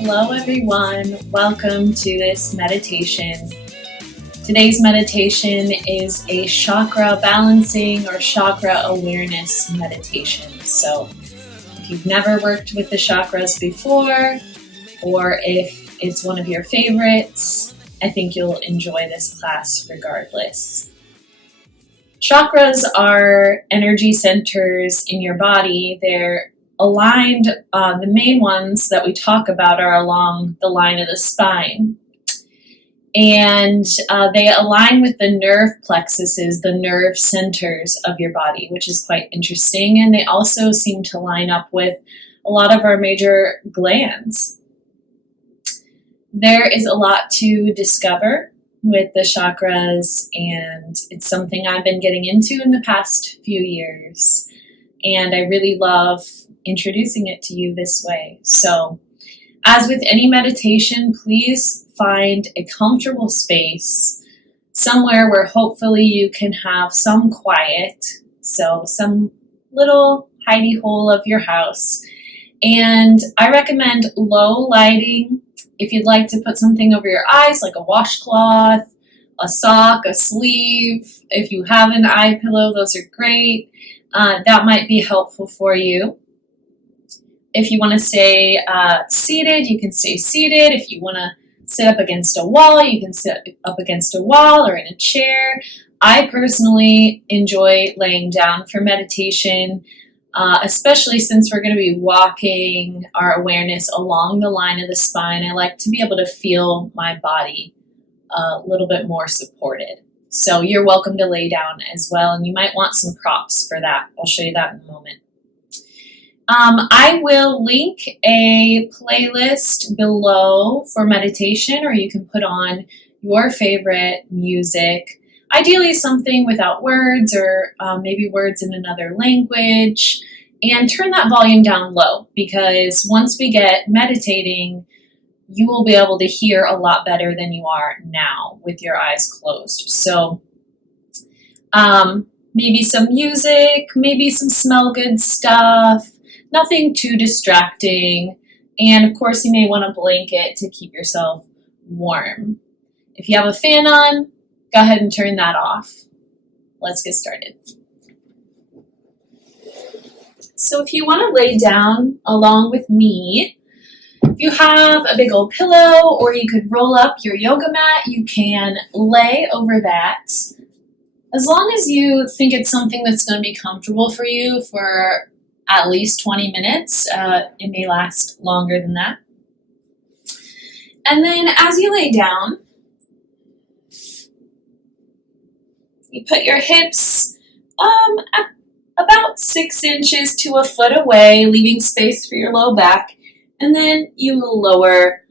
Hello everyone, welcome to this meditation. Today's meditation is a chakra balancing or chakra awareness meditation. So if you've never worked with the chakras before, or if it's one of your favorites, I think you'll enjoy this class regardless. Chakras are energy centers in your body. They're aligned, the main ones that we talk about are along the line of the spine. And they align with the nerve plexuses, the nerve centers of your body, which is quite interesting. And they also seem to line up with a lot of our major glands. There is a lot to discover with the chakras, and it's something I've been getting into in the past few years. And I really love introducing it to you this way. So, as with any meditation, please find a comfortable space, somewhere where hopefully you can have some quiet, so some little hidey hole of your house. And I recommend low lighting. If you'd like to put something over your eyes, like a washcloth, a sock, a sleeve, if you have an eye pillow, those are great. That might be helpful for you. If you want to stay seated, you can stay seated. If you want to sit up against a wall, you can sit up against a wall or in a chair. I personally enjoy laying down for meditation, especially since we're going to be walking our awareness along the line of the spine. I like to be able to feel my body a little bit more supported. So you're welcome to lay down as well, and you might want some props for that. I'll show you that in a moment. I will link a playlist below for meditation, or you can put on your favorite music. Ideally something without words, or maybe words in another language. And turn that volume down low, because once we get meditating, you will be able to hear a lot better than you are now with your eyes closed. So maybe some music, maybe some smell good stuff, nothing too distracting. And of course, you may want a blanket to keep yourself warm. If you have a fan on, go ahead and turn that off. Let's get started. So if you want to lay down along with me, if you have a big old pillow, or you could roll up your yoga mat, you can lay over that. As long as you think it's something that's going to be comfortable for you for at least 20 minutes. It may last longer than that. And then as you lay down, you put your hips about 6 inches to a foot away, leaving space for your low back. And then you lower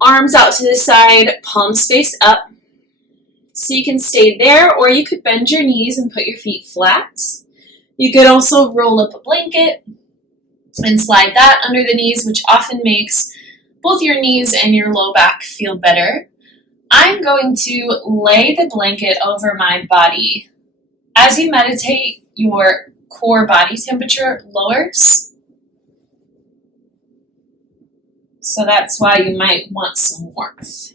arms out to the side, palms face up. So you can stay there, or you could bend your knees and put your feet flat. You could also roll up a blanket and slide that under the knees, which often makes both your knees and your low back feel better. I'm going to lay the blanket over my body. As you meditate, your core body temperature lowers. So that's why you might want some warmth.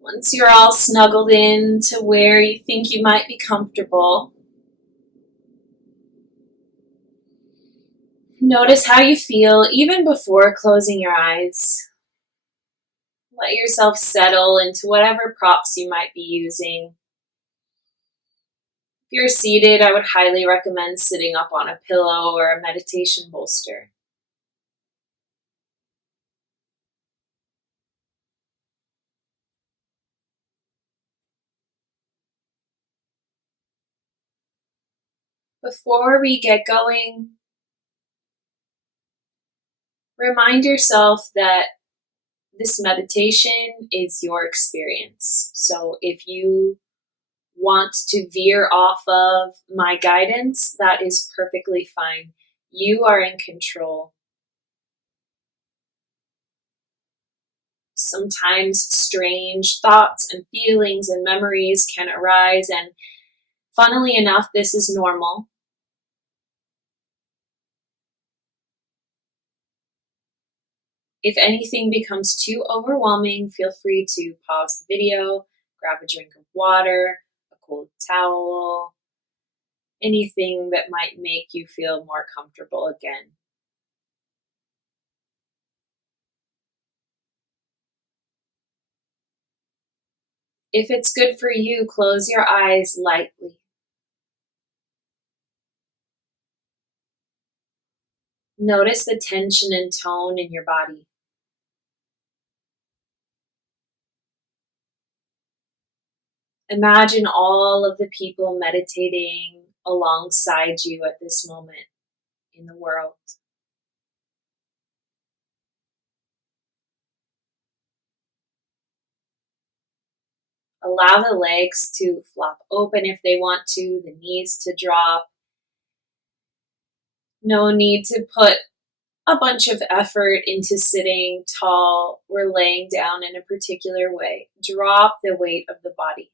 Once you're all snuggled in to where you think you might be comfortable, notice how you feel even before closing your eyes. Let yourself settle into whatever props you might be using. If you're seated, I would highly recommend sitting up on a pillow or a meditation bolster. Before we get going, remind yourself that this meditation is your experience. So if you want to veer off of my guidance, that is perfectly fine. You are in control. Sometimes strange thoughts and feelings and memories can arise, and funnily enough, this is normal. If anything becomes too overwhelming, feel free to pause the video, grab a drink of water, a cold towel, anything that might make you feel more comfortable again. If it's good for you, close your eyes lightly. Notice the tension and tone in your body. Imagine all of the people meditating alongside you at this moment in the world. Allow the legs to flop open if they want to, the knees to drop. No need to put a bunch of effort into sitting tall or laying down in a particular way. Drop the weight of the body.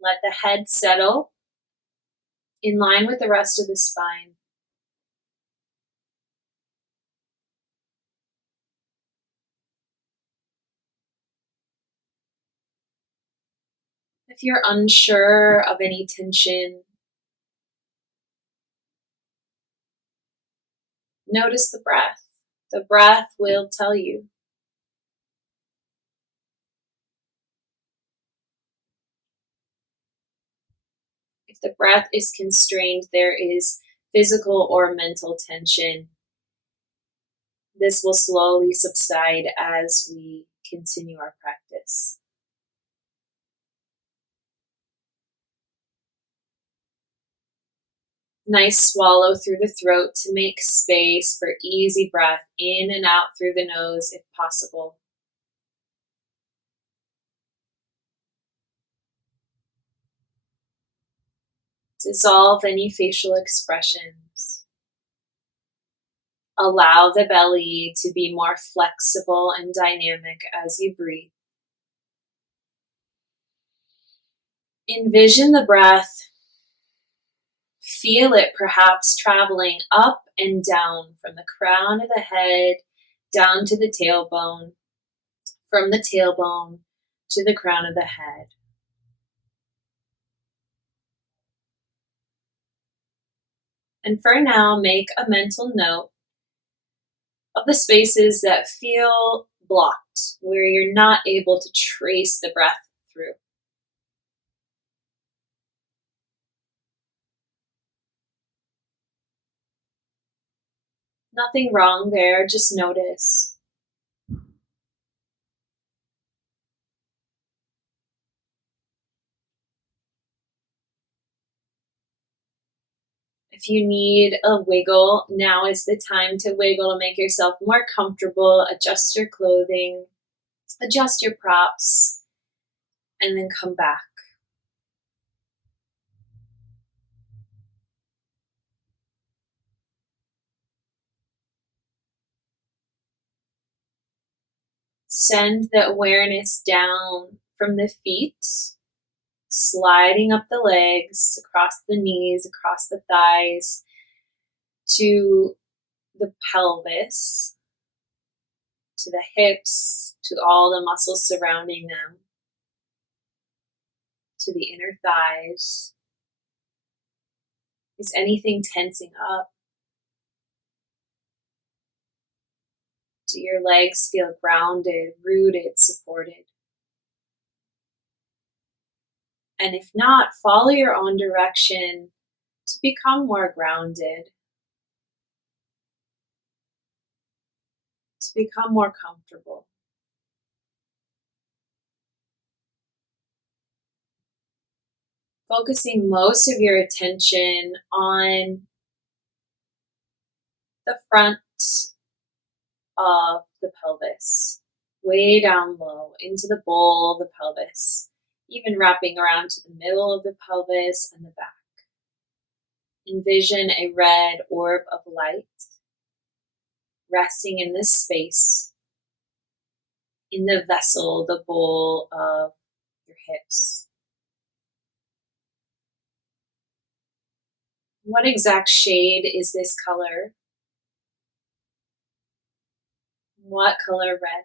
Let the head settle in line with the rest of the spine. If you're unsure of any tension, notice the breath. The breath will tell you. If the breath is constrained, there is physical or mental tension. This will slowly subside as we continue our practice. Nice swallow through the throat to make space for easy breath in and out through the nose if possible. Dissolve any facial expressions. Allow the belly to be more flexible and dynamic as you breathe. Envision the breath. Feel it perhaps traveling up and down from the crown of the head down to the tailbone, from the tailbone to the crown of the head. And for now, make a mental note of the spaces that feel blocked, where you're not able to trace the breath through. Nothing wrong there, just notice. If you need a wiggle, now is the time to wiggle to make yourself more comfortable. Adjust your clothing, adjust your props, and then come back. Send the awareness down from the feet, sliding up the legs, across the knees, across the thighs, to the pelvis, to the hips, to all the muscles surrounding them, to the inner thighs. Is anything tensing up? Do your legs feel grounded, rooted, supported? And if not, follow your own direction to become more grounded, to become more comfortable. Focusing most of your attention on the front of the pelvis, way down low into the bowl of the pelvis, even wrapping around to the middle of the pelvis and the back. Envision a red orb of light resting in this space, in the vessel, the bowl of your hips. What exact shade is this color? What color red?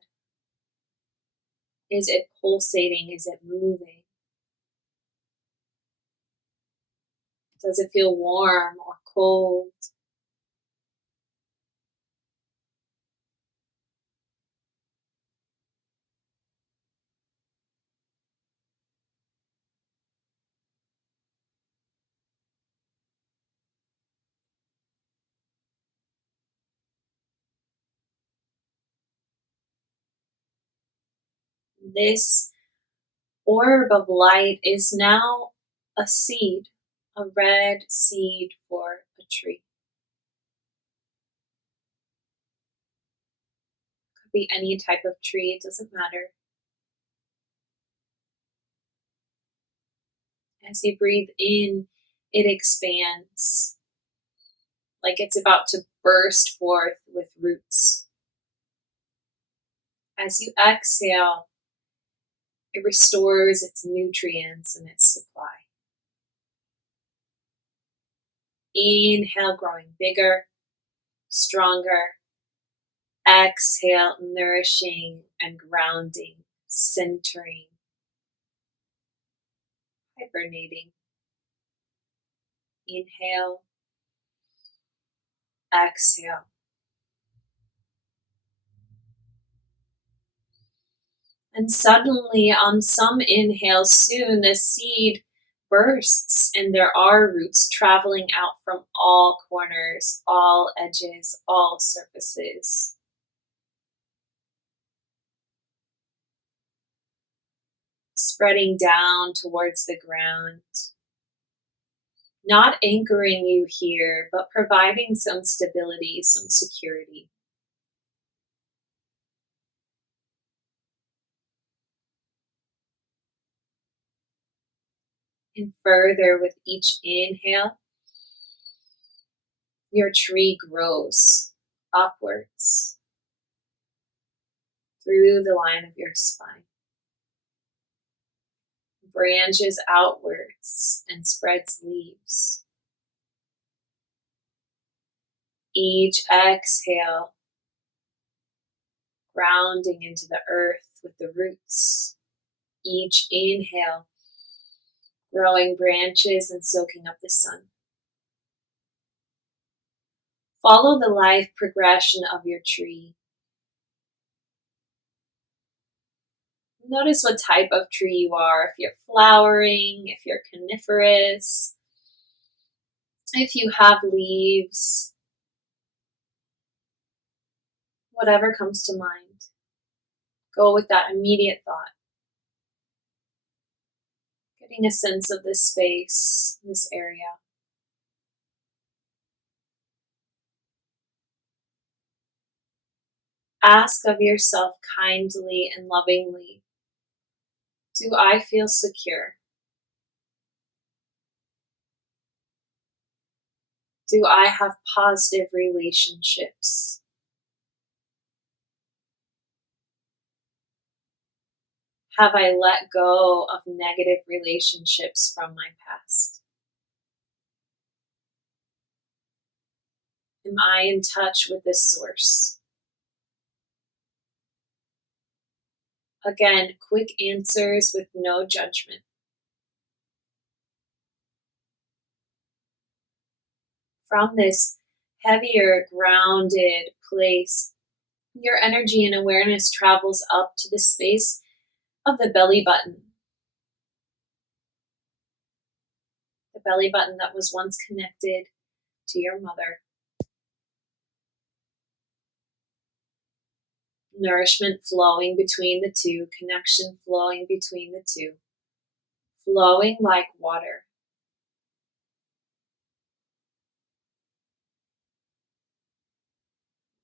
Is it pulsating? Is it moving? Does it feel warm or cold? This orb of light is now a seed, a red seed for a tree. Could be any type of tree, it doesn't matter. As you breathe in, it expands like it's about to burst forth with roots. As you exhale, it restores its nutrients and its supply. Inhale, growing bigger, stronger. Exhale, nourishing and grounding, centering, hibernating. Inhale, exhale. And suddenly, on some inhales, soon the seed bursts and there are roots traveling out from all corners, all edges, all surfaces. Spreading down towards the ground. Not anchoring you here, but providing some stability, some security. And further with each inhale, your tree grows upwards through the line of your spine, branches outwards and spreads leaves. Each exhale, grounding into the earth with the roots. Each inhale, growing branches and soaking up the sun. Follow the life progression of your tree. Notice what type of tree you are, if you're flowering, if you're coniferous, if you have leaves, whatever comes to mind. Go with that immediate thought. Getting a sense of this space, this area. Ask of yourself kindly and lovingly, do I feel secure? Do I have positive relationships? Have I let go of negative relationships from my past? Am I in touch with this source? Again, quick answers with no judgment. From this heavier, grounded place, your energy and awareness travels up to the space of the belly button. The belly button that was once connected to your mother. Nourishment flowing between the two, connection flowing between the two, flowing like water.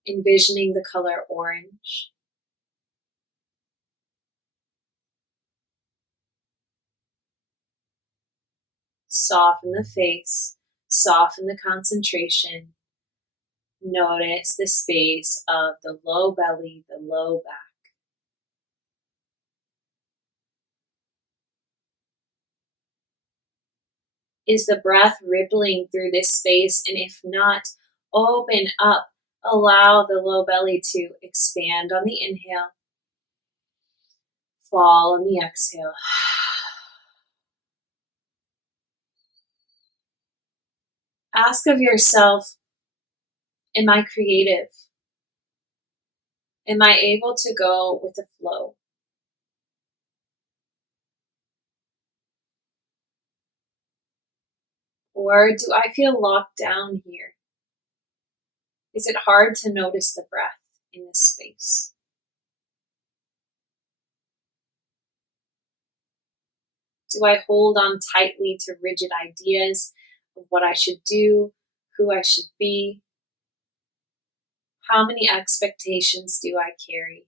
Envisioning the color orange. Soften the face, soften the concentration. Notice the space of the low belly, the low back. Is the breath rippling through this space? And if not, open up Allow the low belly to expand on the inhale, fall on the exhale. Ask of yourself, am I creative? Am I able to go with the flow? Or do I feel locked down here? Is it hard to notice the breath in this space? Do I hold on tightly to rigid ideas of what I should do, who I should be? How many expectations do I carry?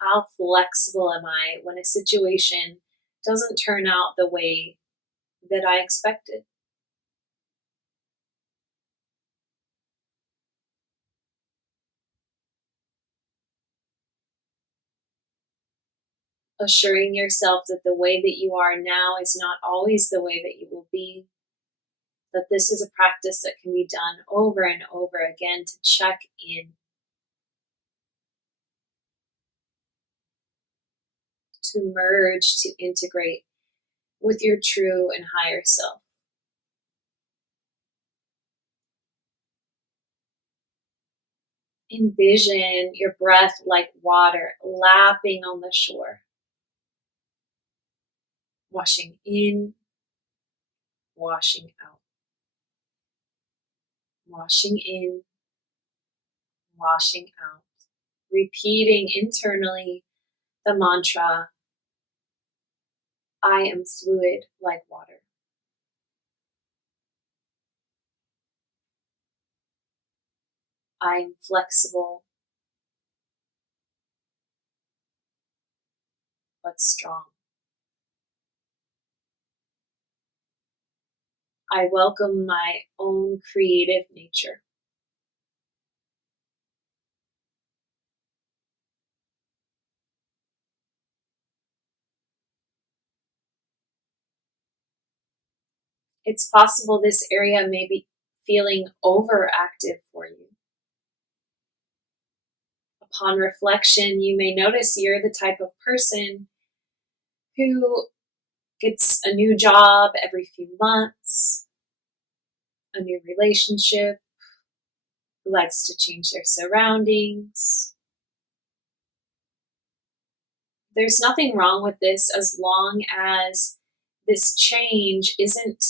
How flexible am I when a situation doesn't turn out the way that I expected? Assuring yourself that the way that you are now is not always the way that you will be, that this is a practice that can be done over and over again to check in, to merge, to integrate with your true and higher self. Envision your breath like water lapping on the shore, washing in, washing out, washing in, washing out. Repeating internally the mantra, I am fluid like water. I am flexible but strong. I welcome my own creative nature. It's possible this area may be feeling overactive for you. Upon reflection, you may notice you're the type of person who gets a new job every few months, a new relationship, who likes to change their surroundings. There's nothing wrong with this as long as this change isn't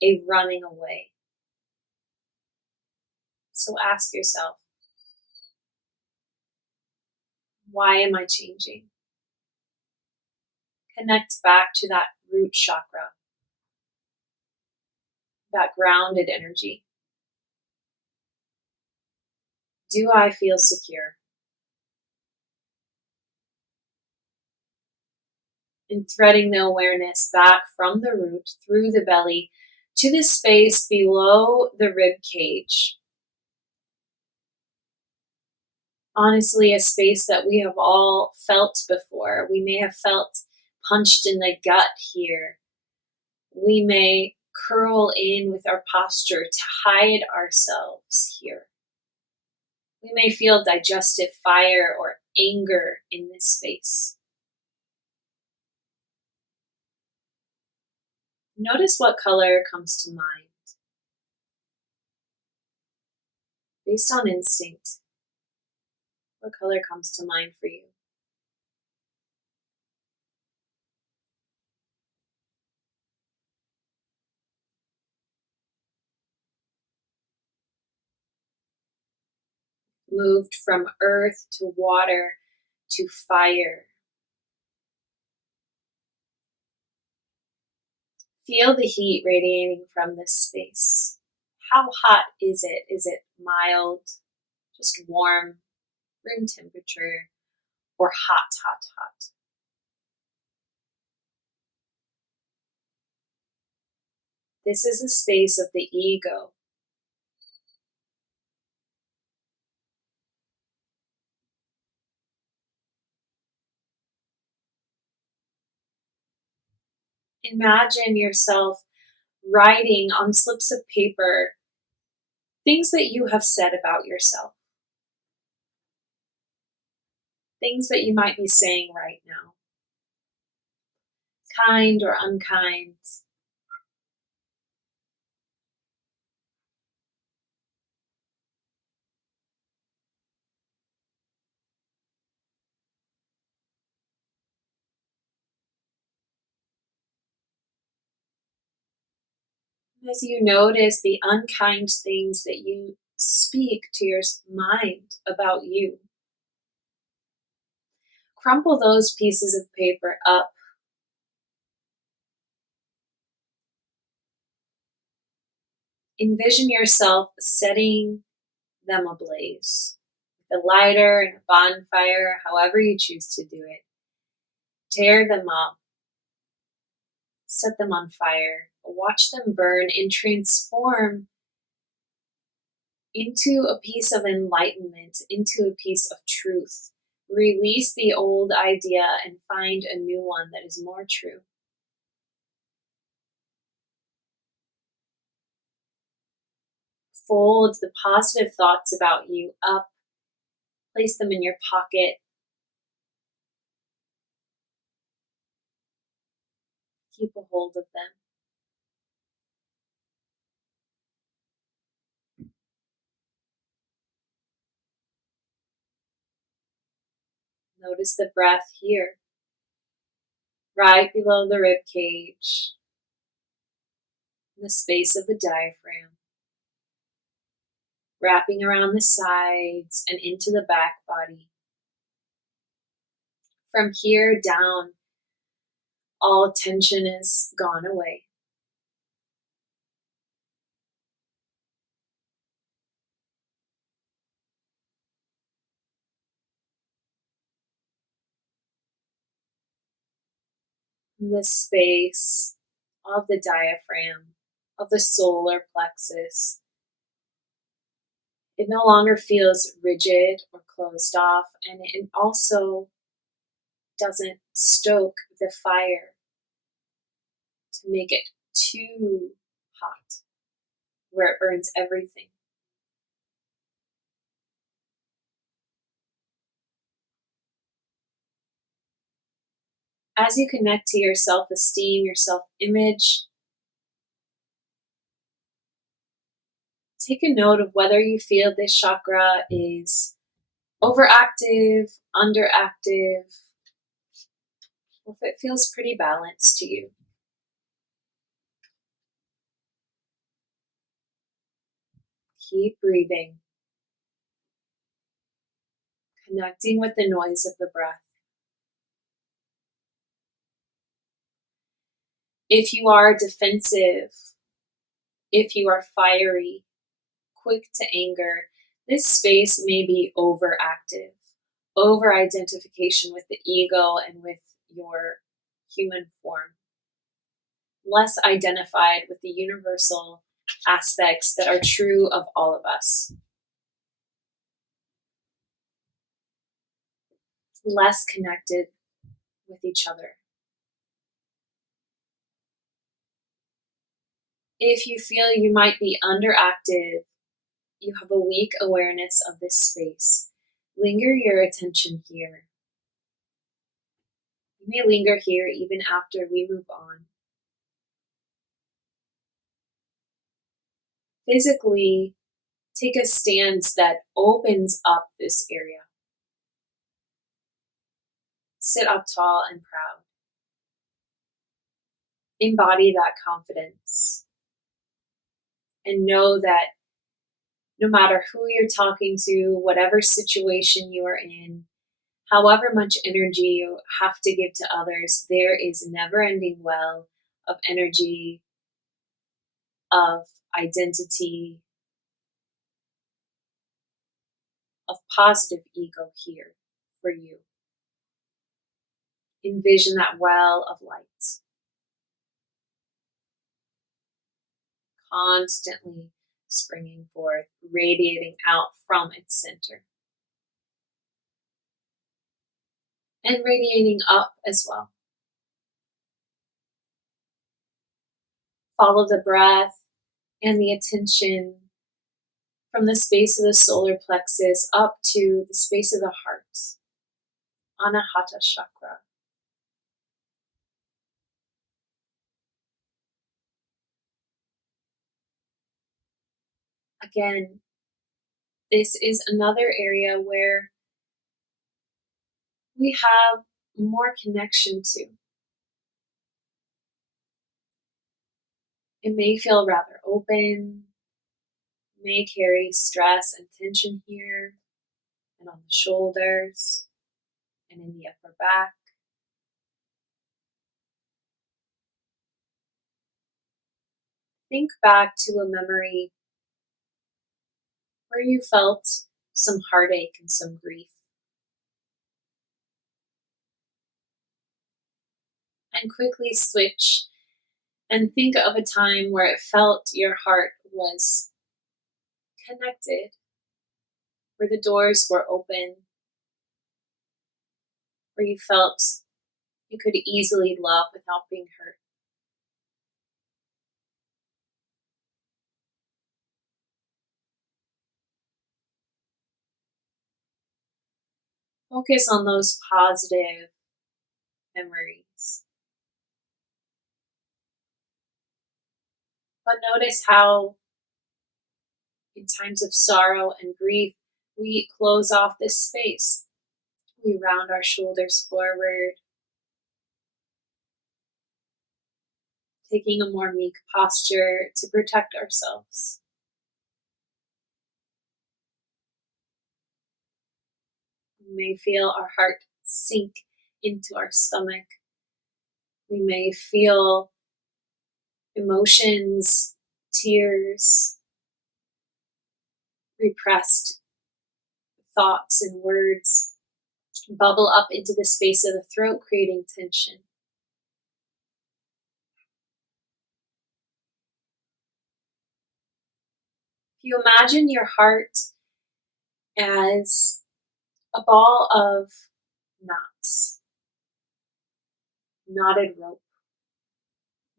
a running away. So ask yourself, why am I changing? Connect back to that root chakra, that grounded energy. Do I feel secure? And threading the awareness back from the root through the belly to the space below the rib cage. Honestly, a space that we have all felt before. We may have felt punched in the gut here. We may curl in with our posture to hide ourselves here. We may feel digestive fire or anger in this space. Notice what color comes to mind based on instinct. What color comes to mind for you? Moved from earth to water to fire. Feel the heat radiating from this space. How hot is it? Is it mild, just warm, room temperature, or hot, hot, hot? This is a space of the ego. Imagine yourself writing on slips of paper things that you have said about yourself, things that you might be saying right now, kind or unkind. As you notice the unkind things that you speak to your mind about you, crumple those pieces of paper up. Envision yourself setting them ablaze with a lighter and a bonfire, however you choose to do it. Tear them up, set them on fire, watch them burn and transform into a piece of enlightenment, into a piece of truth. Release the old idea and find a new one that is more true. Fold the positive thoughts about you up, place them in your pocket. Keep a hold of them. Notice the breath here, right below the rib cage, in the space of the diaphragm, wrapping around the sides and into the back body. From here down, all tension is gone away. The space of the diaphragm, of the solar plexus. It no longer feels rigid or closed off, and it also doesn't stoke the fire to make it too hot, where it burns everything. As you connect to your self-esteem, your self-image, take a note of whether you feel this chakra is overactive, underactive, or if it feels pretty balanced to you. Keep breathing, connecting with the noise of the breath. If you are defensive, if you are fiery, quick to anger, this space may be overactive, over identification with the ego and with your human form, less identified with the universal aspects that are true of all of us, less connected with each other. If you feel you might be underactive, you have a weak awareness of this space, linger your attention here. You may linger here even after we move on. Physically, take a stance that opens up this area. Sit up tall and proud. Embody that confidence. And know that no matter who you're talking to, whatever situation you are in, however much energy you have to give to others, there is a never-ending well of energy, of identity, of positive ego here for you. Envision that well of light, constantly springing forth, radiating out from its center, and radiating up as well. Follow the breath and the attention from the space of the solar plexus up to the space of the heart, Anahata Chakra. Again, this is another area where we have more connection to. It may feel rather open, may carry stress and tension here and on the shoulders and in the upper back. Think back to a memory where you felt some heartache and some grief. And quickly switch and think of a time where it felt your heart was connected, where the doors were open, where you felt you could easily love without being hurt. Focus on those positive memories. But notice how in times of sorrow and grief, we close off this space. We round our shoulders forward, taking a more meek posture to protect ourselves. We may feel our heart sink into our stomach. We may feel emotions, tears, repressed thoughts and words bubble up into the space of the throat, creating tension. If you imagine your heart as a ball of knots, knotted rope.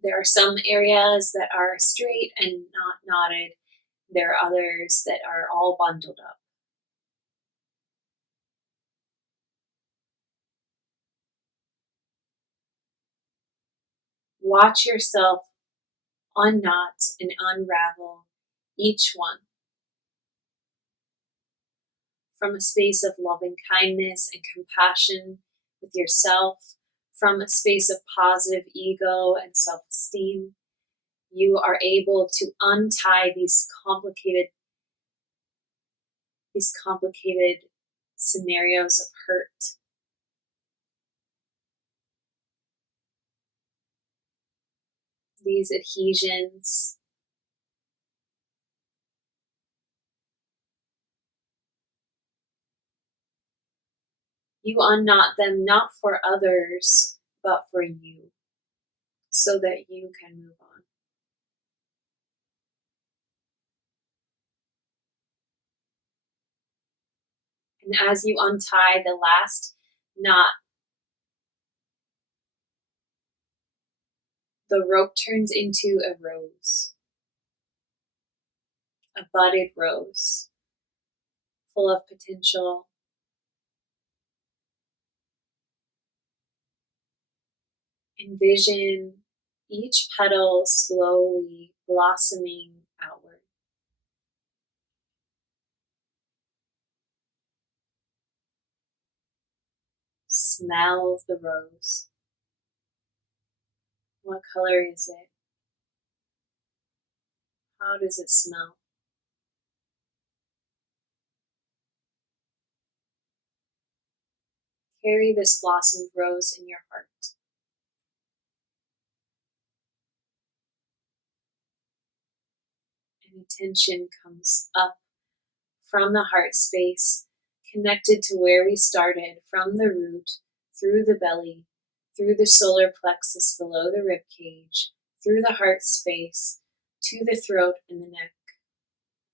There are some areas that are straight and not knotted. There are others that are all bundled up. Watch yourself unknot and unravel each one from a space of loving kindness and compassion with yourself, from a space of positive ego and self-esteem. You are able to untie these complicated scenarios of hurt. These adhesions. You unknot them not for others, but for you, so that you can move on. And as you untie the last knot, the rope turns into a rose, a budded rose, full of potential. Envision each petal slowly blossoming outward. Smell the rose. What color is it? How does it smell? Carry this blossomed rose in your heart. And attention comes up from the heart space, connected to where we started, from the root, through the belly, through the solar plexus below the rib cage, through the heart space, to the throat and the neck,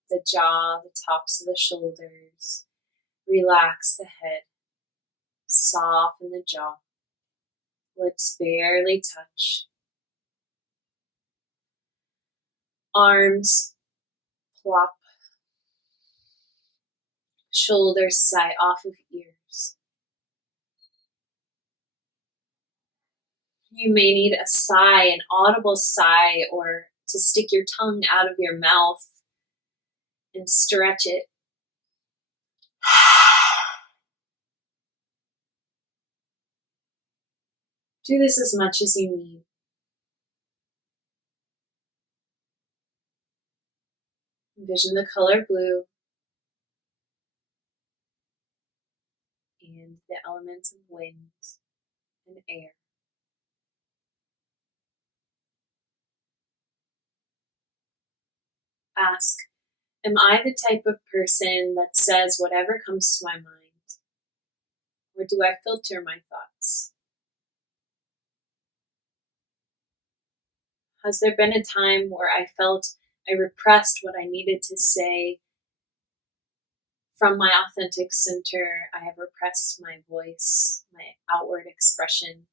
the jaw, the tops of the shoulders. Relax the head, soften the jaw, lips barely touch. Arms plop, shoulders sigh off of ears. You may need a sigh, an audible sigh, or to stick your tongue out of your mouth and stretch it. Do this as much as you need. Envision the color blue and the elements of wind and air. Ask, am I the type of person that says whatever comes to my mind? Or do I filter my thoughts? Has there been a time where I felt I repressed what I needed to say? From my authentic center, I have repressed my voice, my outward expression.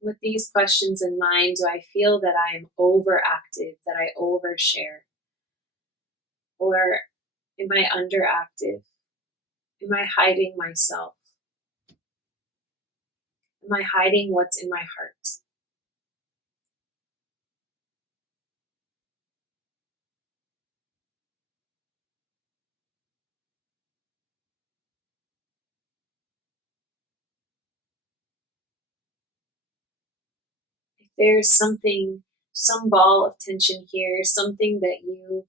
With these questions in mind, do I feel that I am overactive, that I overshare? Or am I underactive? Am I hiding myself? Am I hiding what's in my heart? If there's something, some ball of tension here, something that you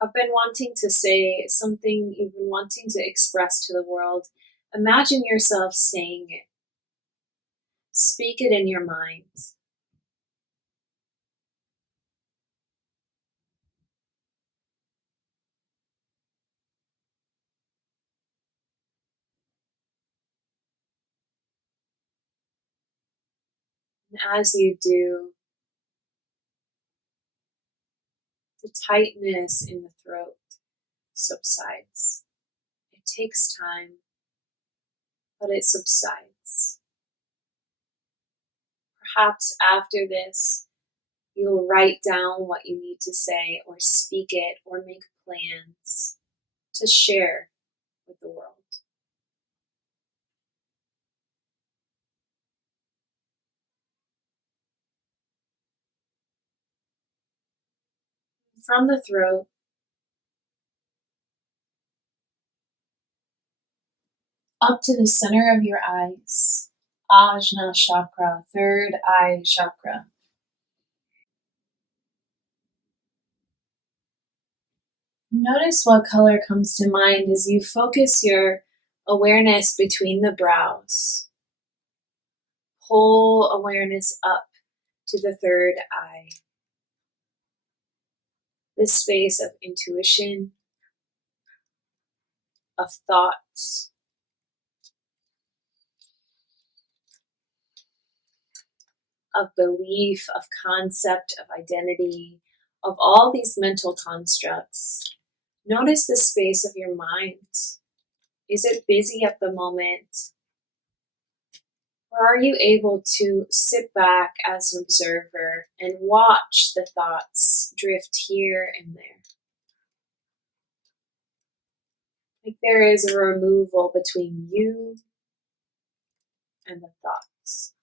have been wanting to say, something you've been wanting to express to the world, imagine yourself saying it. Speak it in your mind. And as you do, the tightness in the throat subsides. It takes time, but it subsides. Perhaps after this, you'll write down what you need to say, or speak it, or make plans to share with the world. From the throat, up to the center of your eyes, Ajna chakra, third eye chakra. Notice what color comes to mind as you focus your awareness between the brows. Pull awareness up to the third eye. This space of intuition, of thoughts, of belief, of concept, of identity, of all these mental constructs. Notice the space of your mind. Is it busy at the moment? Or are you able to sit back as an observer and watch the thoughts drift here and there? Like there is a removal between you and the thoughts.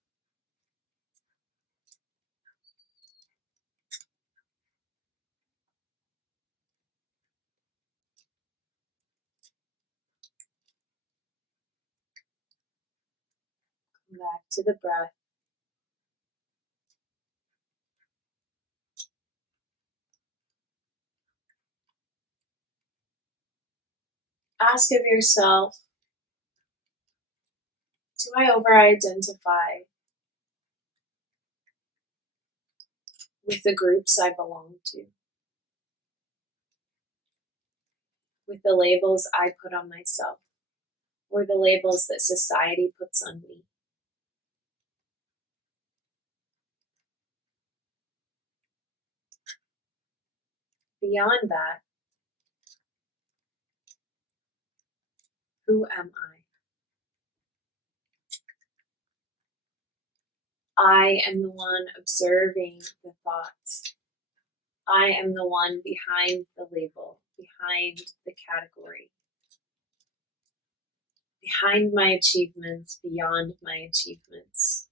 Come back to the breath. Ask of yourself, do I over-identify with the groups I belong to? With the labels I put on myself? Or the labels that society puts on me? Beyond that, who am I? I am the one observing the thoughts. I am the one behind the label, behind the category, behind my achievements, beyond my achievements,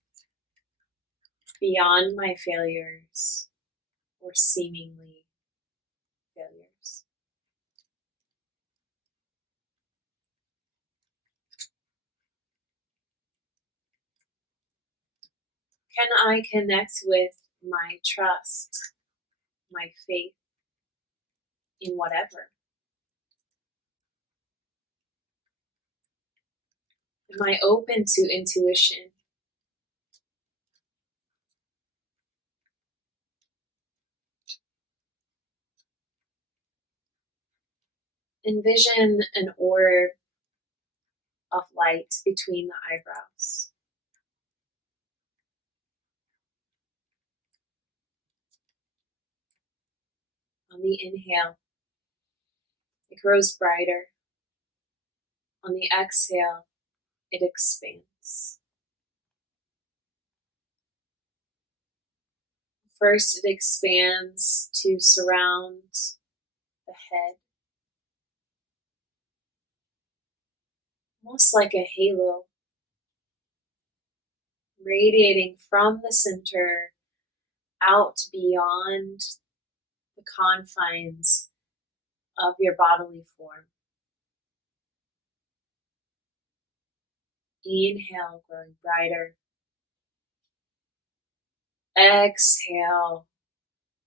beyond my failures or seemingly failures. Can I connect with my trust, my faith in whatever? Am I open to intuition? Envision an orb of light between the eyebrows. On the inhale, it grows brighter. On the exhale, it expands. First, it expands to surround the head, almost like a halo, radiating from the center out beyond the confines of your bodily form. Inhale, growing brighter. Exhale,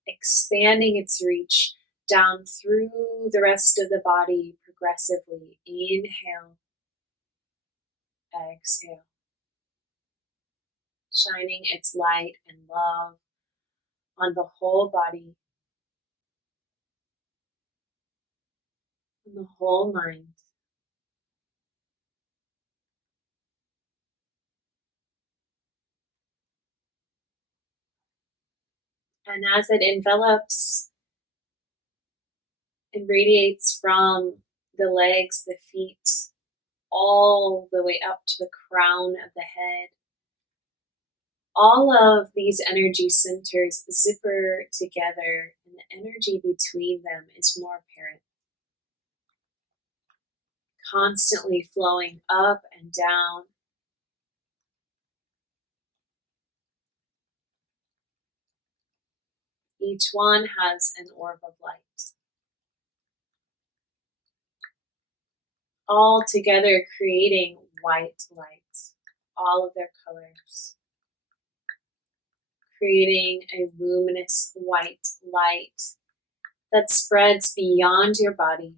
expanding its reach down through the rest of the body progressively. Inhale, exhale, shining its light and love on the whole body, on the whole mind. And as it envelops and radiates from the legs, the feet, all the way up to the crown of the head, all of these energy centers zipper together, and the energy between them is more apparent. Constantly flowing up and down. Each one has an orb of light. All together creating white light, all of their colors. Creating a luminous white light that spreads beyond your body,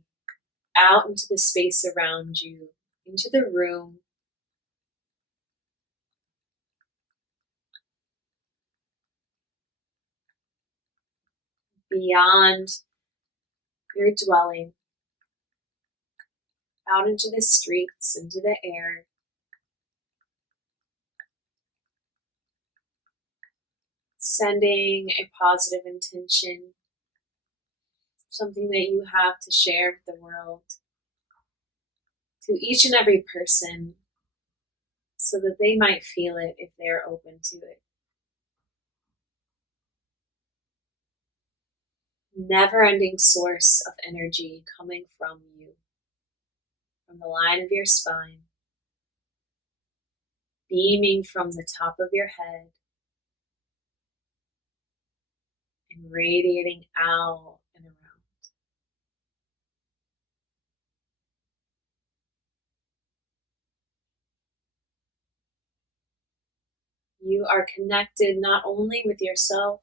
out into the space around you, into the room. Beyond your dwelling, out into the streets, into the air. Sending a positive intention, something that you have to share with the world, to each and every person, so that they might feel it if they're open to it. Never-ending source of energy coming from you, from the line of your spine, beaming from the top of your head, and radiating out and around. You are connected not only with yourself,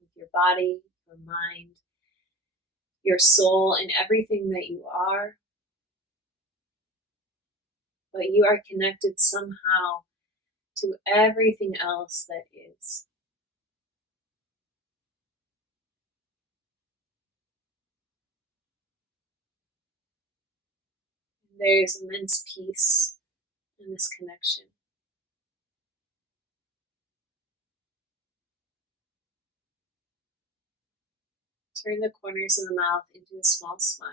with your body, your mind, your soul, and everything that you are, but you are connected somehow to everything else that is. There is immense peace in this connection. Turn the corners of the mouth into a small smile.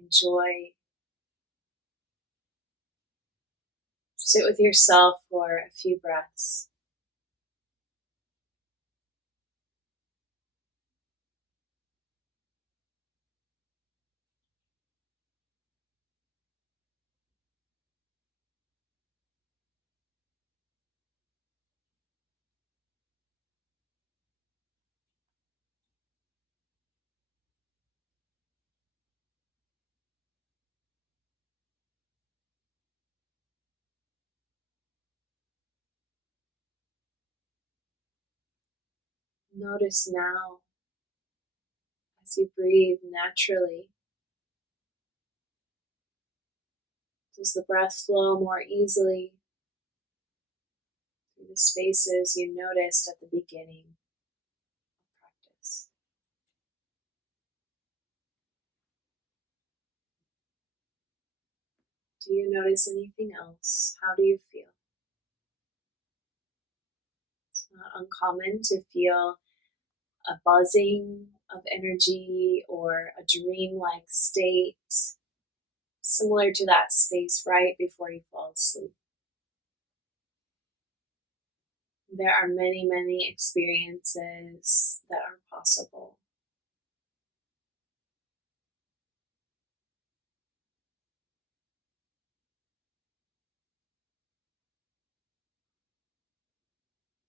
enjoy. Sit with yourself for a few breaths. Notice now as you breathe naturally, does the breath flow more easily through the spaces you noticed at the beginning of practice? Do you notice anything else? How do you feel? It's not uncommon to feel a buzzing of energy or a dream-like state, similar to that space right before you fall asleep. There are many, many experiences that are possible.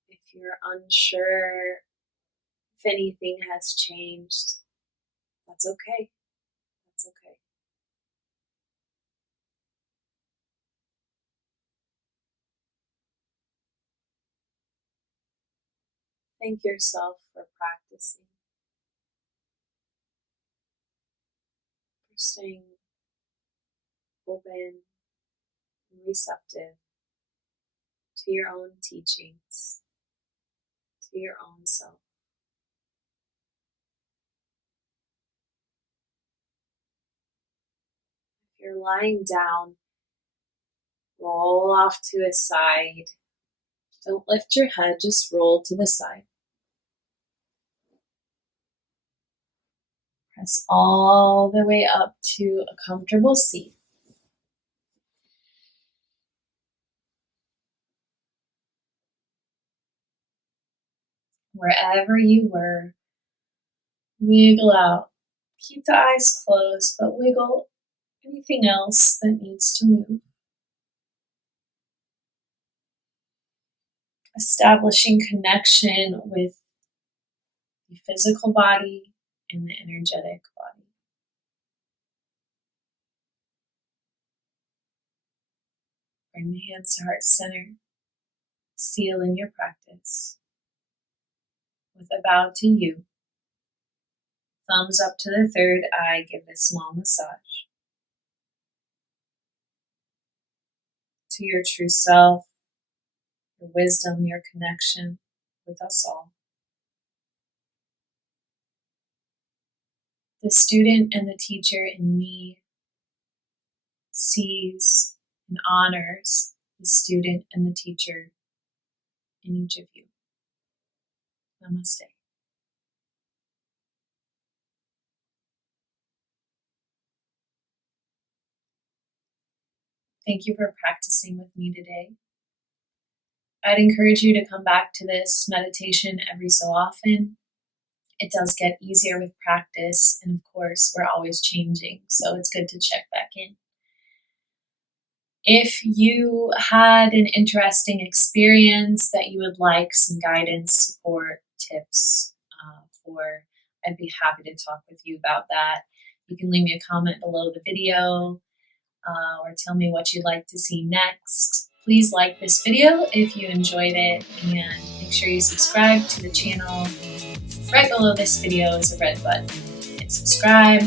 If you're unsure if anything has changed, that's okay. That's okay. Thank yourself for practicing, for staying open and receptive to your own teachings, to your own self. If you're lying down, roll off to a side. Don't lift your head, just roll to the side. Press all the way up to a comfortable seat. Wherever you were, wiggle out. Keep the eyes closed, but wiggle anything else that needs to move. Establishing connection with the physical body and the energetic body. Bring the hands to heart center. Seal in your practice with a bow to you. Thumbs up to the third eye, give a small massage. To your true self, your wisdom, your connection with us all. The student and the teacher in me sees and honors the student and the teacher in each of you. Namaste. Thank you for practicing with me today. I'd encourage you to come back to this meditation every so often. It does get easier with practice, and of course, we're always changing, so it's good to check back in. If you had an interesting experience that you would like some guidance, support, tips for, I'd be happy to talk with you about that. You can leave me a comment below the video or tell me what you'd like to see next. Please like this video if you enjoyed it, and make sure you subscribe to the channel. Right below this video is a red button. Hit subscribe.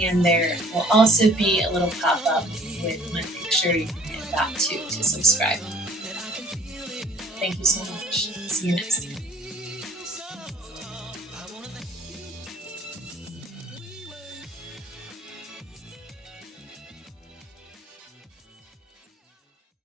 And there will also be a little pop-up with my picture. You can hit that too to subscribe. Thank you so much. See you next time.